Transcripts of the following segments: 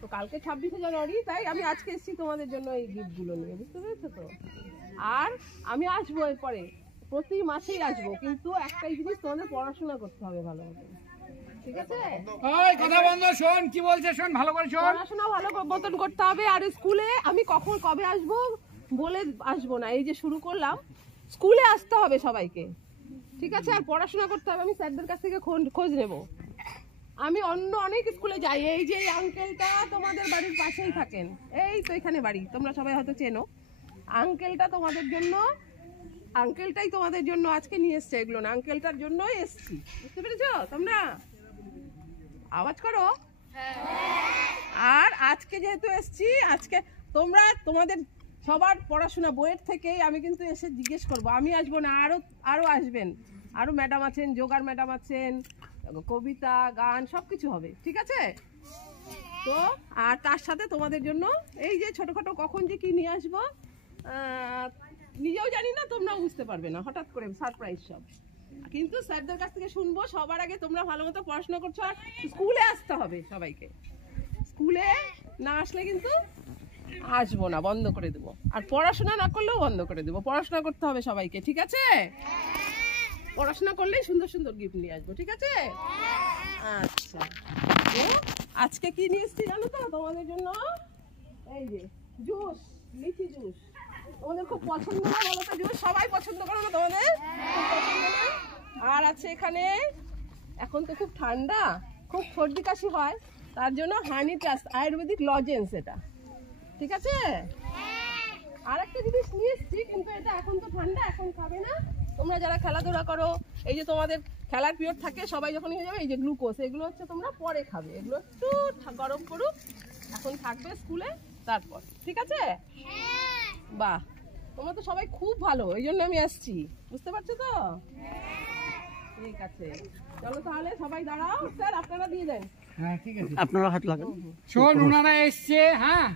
তো কালকে 26শে জানুয়ারি, তাই আমি আজকে এসেছি তোমাদের জন্য এই গিফটগুলো নিয়ে, বুঝতে পেরেছো তো? আর আমি আসবো এরপরে, প্রতি মাসেই আসবো, কিন্তু একটাই জিনিস, তোমাদের পড়াশোনা করতে হবে ভালো মতো, ঠিক আছে? কথা বন্ধ, শোন কি বলছে, শোন ভালো করে শোন। পড়াশোনা ভালো মতন করতে হবে। আর স্কুলে আমি কবে আসবো বলে আসবো না, এই যে শুরু করলাম, স্কুলে আসতে হবে সবাইকে, ঠিক আছে? আর পড়াশোনা করতে হবে। আমি স্যারদের কাছ থেকে খোঁজ নেব। আমি অনেক স্কুলে যাই। এই যে আঙ্কেলটা তোমাদের বাড়ির পাশেই থাকেন, এই তো এখানে বাড়ি, তোমরা সবাই হয়তো চেনো। আঙ্কেলটাই তোমাদের জন্য আজকে নিয়ে এসছে এগুলো, না আঙ্কেলটার জন্যই এসছি, বুঝতে পেরেছো তোমরা? আওয়াজ করো। আর আজকে যেহেতু এসছি, আজকে তোমাদের সবার পড়াশোনা বইয়ের থেকেই আমি কিন্তু এসে জিজ্ঞেস করব। আমি আসবো না, আরো আসবেন, আরো ম্যাডাম আছেন, যোগার ম্যাডাম আছেন, কবিতা গান সবকিছু হবে, ঠিক আছে? তো আর তার সাথে তোমাদের জন্য এই যে ছোটখাটো কখন যে কি নিয়ে আসবো নিজেও জানি না, তোমরাও বুঝতে পারবে না, হঠাৎ করে সারপ্রাইজ সব। কিন্তু স্যারদের কাছ থেকে শুনবো। সবার আগে তোমরা ভালো মতো পড়াশোনা করছো, আর স্কুলে আসতে হবে সবাইকে। স্কুলে না আসলে কিন্তু আসবো না, বন্ধ করে দেবো। আর পড়াশোনা না করলেও বন্ধ করে দেবো। পড়াশোনা করতে হবে সবাইকে, ঠিক আছে? পড়াশোনা করলেই সুন্দর সুন্দর গিফট নিয়ে আসবো, ঠিক আছে? আচ্ছা, তো আজকে কি নিয়ে এসছি জানো তো তোমাদের জন্য? এই যে জুস, লিচি জুস। তোমাদের খুব পছন্দ না বলো তো জুস? সবাই পছন্দ করো না তোমাদের? আর আছে এখানে, এখন তো খুব ঠান্ডা, খুব সর্দি কাশি হয়, তার জন্য হানি ট্রাস্ট আয়ুর্বেদিক লজেন্স, এটা ঠিক আছে? আর একটা জিনিস নিয়ে এসছি, কিন্তু এটা এখন তো ঠান্ডা, এখন খাবে না। তোমরা যারা খেলাধুলা করো, এই যে তোমাদের খেলার পিরিয়ড থাকে, সবাই যখন হয়ে যাবে, এই যে গ্লুকোজ, এগুলো হচ্ছে তোমরা পরে খাবে। এগুলো একটু গরম করুক, এখন থাকবে স্কুলে, তারপর, ঠিক আছে? বাহ, তোমরা তো সবাই খুব ভালো, এই জন্য আমি আসছি, বুঝতে পারছো তো? ঠিক আছে, চলো তাহলে সবাই দাঁড়াও। স্যার আপনারা দিয়ে দেন। হ্যাঁ ঠিক আছে, আপনারা হাত লাগান। শোন উনারা এসছে, হ্যাঁ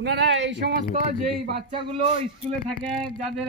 উনারা এই সমস্ত যেই বাচ্চাগুলো স্কুলে থাকে, যাদের